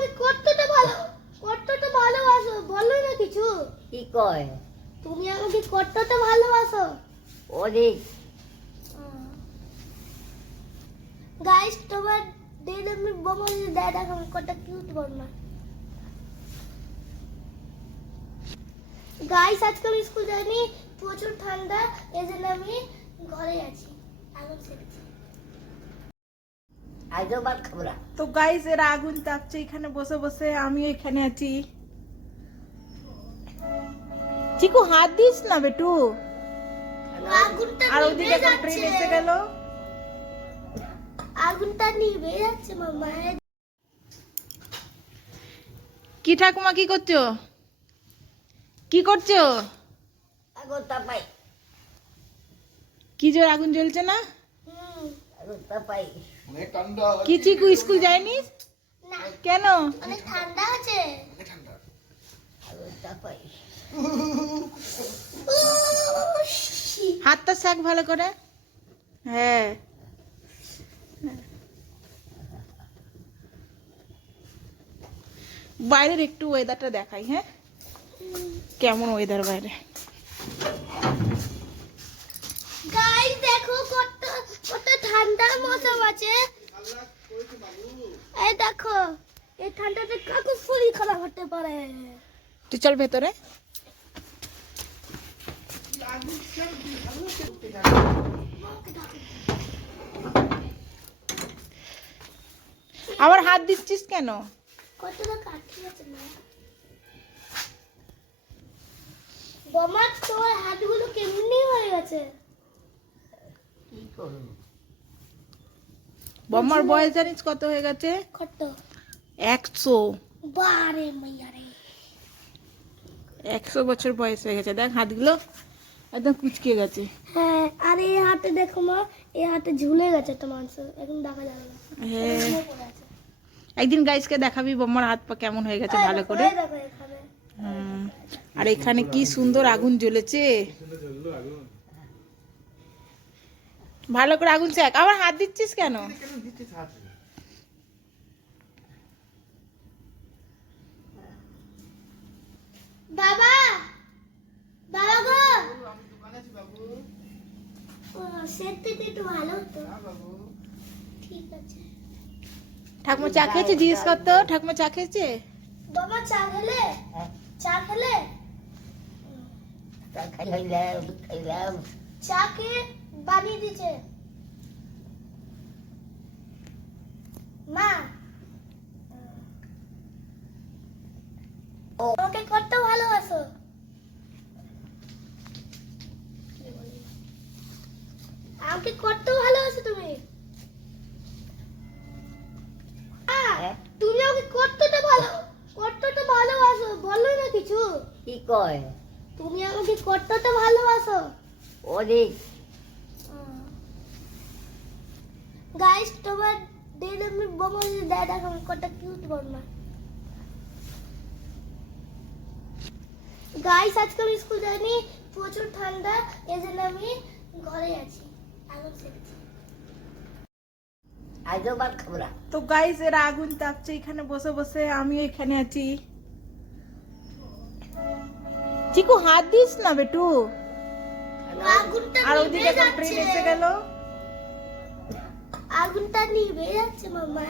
আমাকে কতটা ভালোবাসো বলো না কিছু। কি কয়? তুমি আমাকে কতটা ভালোবাসো। অনেক। গাইস তোমার দিন আমি বোমা দিয়ে দাদা আমি কত কিউট বলমা। গাইস আজকে আমি স্কুল যাইনি, প্রচুর ঠান্ডা, এজন্য আমি ঘরে আছি। আগুন সেকছি। আজও ভাত খাবো না। তো গাইস এরা আগুন তাপছে এখানে বসে বসে, আমিও এখানে আছি। চিকু হাত দিস না বেটু। আগুনটা আর নিভে ওদিকে একটা ট্রেন এসে যাচ্ছে। গেল। আগুনটা নিভে যাচ্ছে মামা। কি ঠাকুমা কি করছো? কি করছো? আগুন তাপাই। কি জোর আগুন জ্বলছে না? আগুন তাপাই। অনেক ঠান্ডা। কি চিকু স্কুল যায়নি না, কেন? অনেক ঠান্ডা আছে। আগুন তাপাই। হাতটা শাক ভালো করে। হ্যাঁ বাইরের একটু ওয়েদারটা দেখাই। হ্যাঁ কেমন ওয়েদার বাইরে। গাইস দেখো কত ঠান্ডার মৌসুম আছে। এই দেখো এই ঠান্ডাতে কাকু শরীর খারাপ হতে পারে। তুই চল ভেতরে। আবার হাত দিচ্ছিস কেন? কতটা কাঠি আছে না বোমা, তোর হাতগুলো কেমনি হয়ে গেছে। কি করবো? বম্মার বয়স জানিস কত হয়ে গেছে? কত 100। বারে মাইয়ারে 100 বছর বয়স হয়ে গেছে। দেখ হাতগুলো একদম কুচকে গেছে। হ্যাঁ, আর এই হাতে দেখো মা, এই হাতে ঝুলে গেছে একটা মাংস, এখন দেখা যাবে না। হ্যাঁ ঝুলে পড়ে আছে। একদিন গাইসকে দেখাবি বম্মার হাত পা কেমন হয়ে গেছে ভালো করে। এই দেখো এখানে। আর এখানে কি সুন্দর আগুন জ্বলেছে। ভালো করে আগুন শেখ। আবার হাত দিচ্ছিস কেন? বাবা বাবা গো, ও সেটা একটু ভালো হতো। ঠিক আছে ঠাকুমা চা খেয়েছে? জিজ্ঞেস করতো ঠাকুমা চা খেয়েছে? বাবা, চা খেলে? চা খেলে? চা খাইলাম, দুধ খাইলাম। চা কে বানিয়ে দিয়েছে মা? ওকে কত ভালোবাসো। আমাকে কত ভালোবাসো তুমি। হ্যাঁ? তুমি আমাকে কতটা ভালোবাসো বলো না কিছু। কি কয়? তুমি আমাকে কতটা ভালোবাসো। অনেক। গাইস তোমার দিন আমি বোমা দিয়ে দাদা আমি কত কিউট বলমা। গাইস আজকে আমি স্কুল যাইনি, প্রচুর ঠান্ডা, এজন্য আমি ঘরে আছি। আগুন সেকছি। আজও ভাত খাবো না। তো গাইস এরা আগুন তাপছে এখানে বসে বসে, আমিও এখানে আছি। চিকু হাত দিস না বেটু। আগুনটা আর নিভে ওদিকে একটা ট্রেন যাচ্ছে। এসে গেল। আগুনটা নিভে যাচ্ছে মামা।